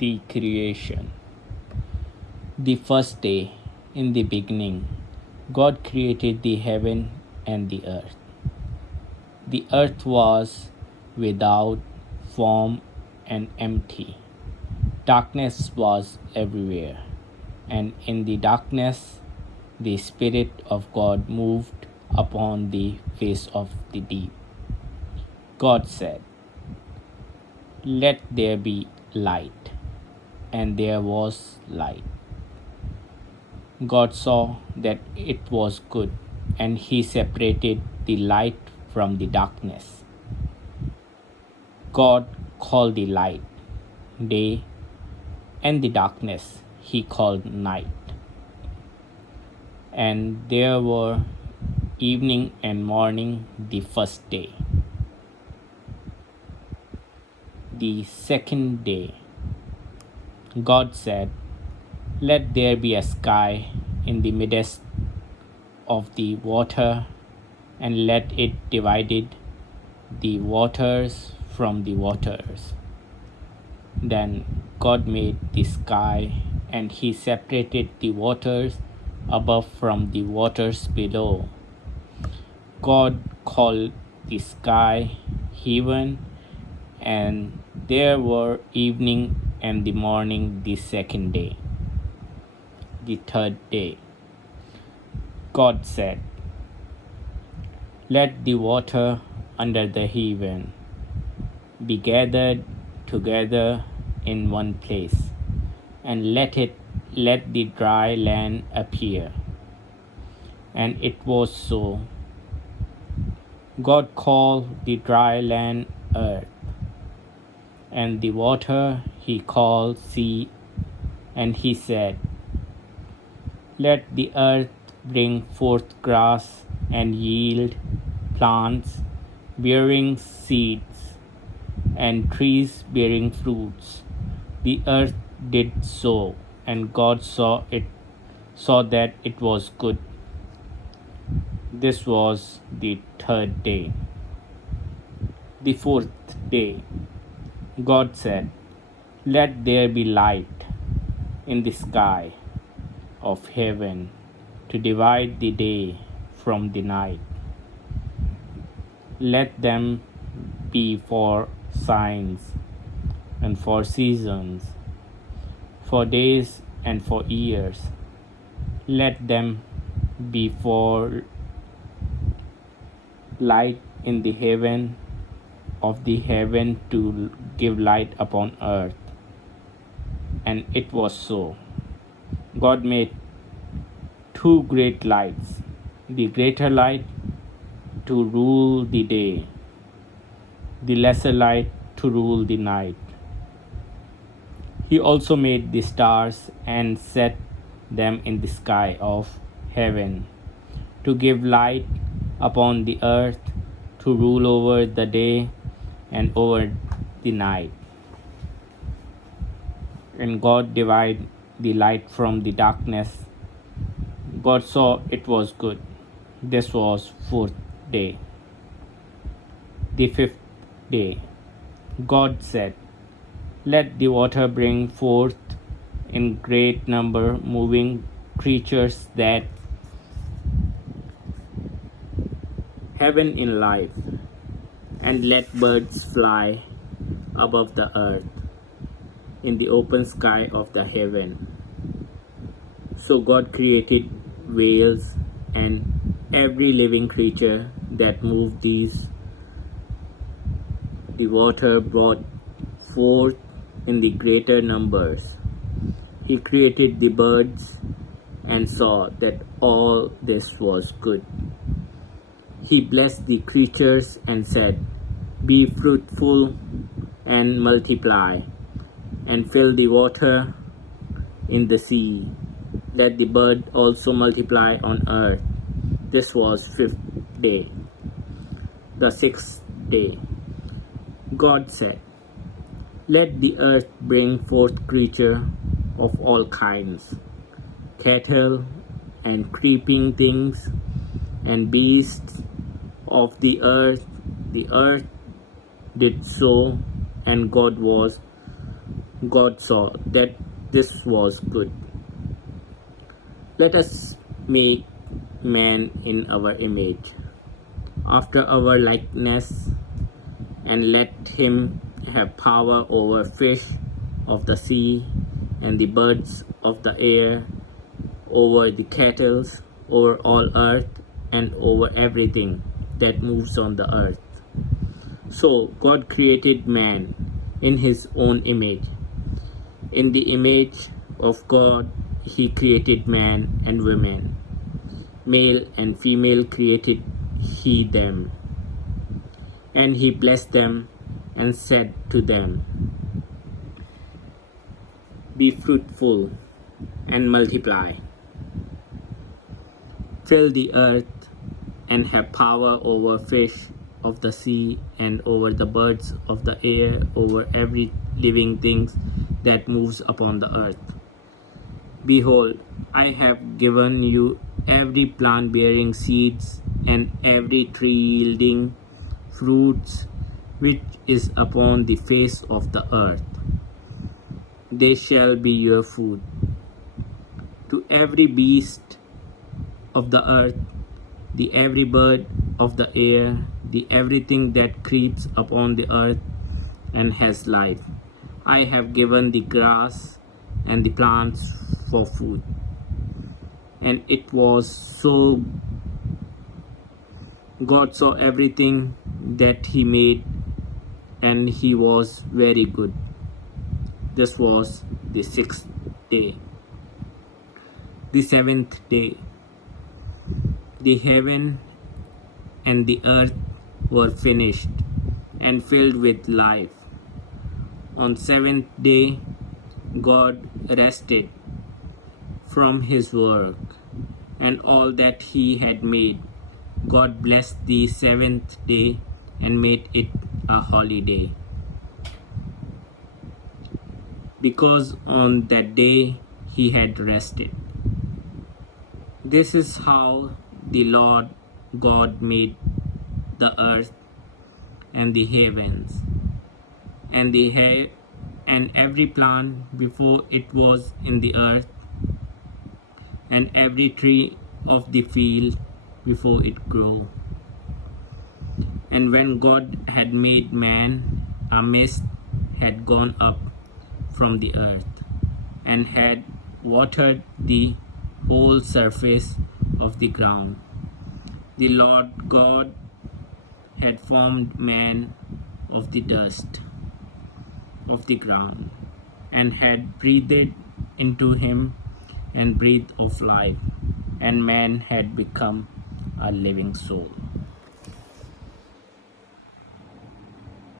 The creation. The first day, in the beginning, God created the heaven and the earth. The earth was without form and empty. Darkness was everywhere, and in the darkness, the Spirit of God moved upon the face of the deep. God said, "Let there be light," and there was light. God saw that it was good, and he separated the light from the darkness. God called the light day, and the darkness he called night. And there were evening and morning the first day. The second day, God said, "Let there be a sky in the midst of the water, and let it divide the waters from the waters." Then God made the sky, and he separated the waters above from the waters below. God called the sky heaven, and there were evening and the morning the second day. The third day, God said, "Let the water under the heaven be gathered together in one place, and let the dry land appear." And it was so. God called the dry land earth, and the water he called sea, and he said, "Let the earth bring forth grass and yield plants bearing seeds, and trees bearing fruits." The earth did so, and God saw that it was good. This was the third day. The fourth day, God said, "Let there be light in the sky of heaven to divide the day from the night. Let them be for signs and for seasons, for days and for years. Let them be for light in the heaven of the heaven to give light upon earth." And it was so. God made two great lights, the greater light to rule the day, the lesser light to rule the night. He also made the stars and set them in the sky of heaven to give light upon the earth, to rule over the day and over the night. And God divided the light from the darkness. God saw it was good. This was fourth day. The fifth day, God said, "Let the water bring forth in great number moving creatures that heaven in life, and let birds fly above the earth in the open sky of the heaven." So God created whales and every living creature that moved the water brought forth in the greater numbers. He created the birds and saw that all this was good. He blessed the creatures and said, "Be fruitful and multiply, and fill the water in the sea. Let the bird also multiply on earth." This was fifth day. The sixth day, God said, "Let the earth bring forth creature of all kinds, cattle and creeping things, and beasts of the earth." The earth did so, and God was God saw that this was good. Let us make man in our image, after our likeness, and let him have power over fish of the sea and the birds of the air, over the cattle, over all earth, and over everything that moves on the earth. So God created man in his own image. In the image of God, he created man and woman. Male and female created he them. And he blessed them and said to them, "Be fruitful and multiply. Fill the earth and have power over fish of the sea and over the birds of the air, over every living thing that moves upon the earth. Behold, I have given you every plant bearing seeds and every tree yielding fruits which is upon the face of the earth. They shall be your food. To every beast of the earth, the every bird of the air, the everything that creeps upon the earth and has life, I have given the grass and the plants for food." And it was so. God saw everything that he made, and he was very good. This was the 6th day. The 7th day, the heaven and the earth were finished and filled with life. On 7th day, God rested from his work and all that he had made. God blessed the 7th day and made it a holy day, because on that day he had rested. This is how the Lord God made the earth and the heavens and the hair and every plant before it was in the earth, and every tree of the field before it grew. And when God had made man, a mist had gone up from the earth and had watered the whole surface of the ground. The Lord God had formed man of the dust of the ground and had breathed into him and breath of life, and man had become a living soul.